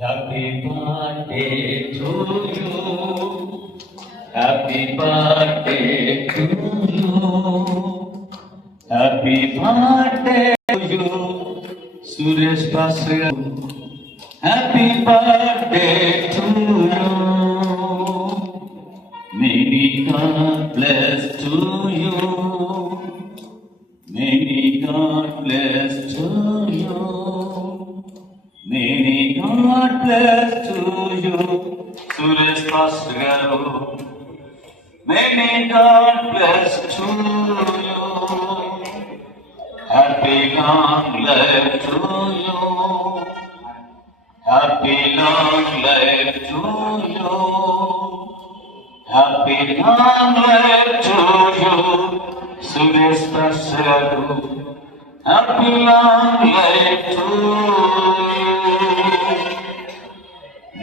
Happy birthday to you. Happy birthday to you. Happy birthday to you. Suresh Pastor. Happy birthday to you. May God bless to you. May God bless to you. May God bless to you. Suresh Pastor Garu. May God bless to you. Happy long life to you. Happy long life to you. Happy long life to you. Suresh Pastor Garu. Happy long life to you.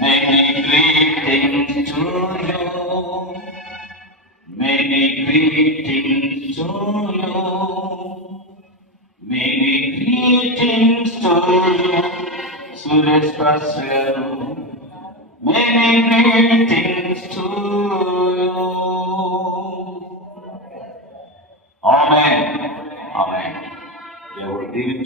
Many greetings to you. Many greetings to you. Many greetings to you. Suresh Pastor. Many greetings to you.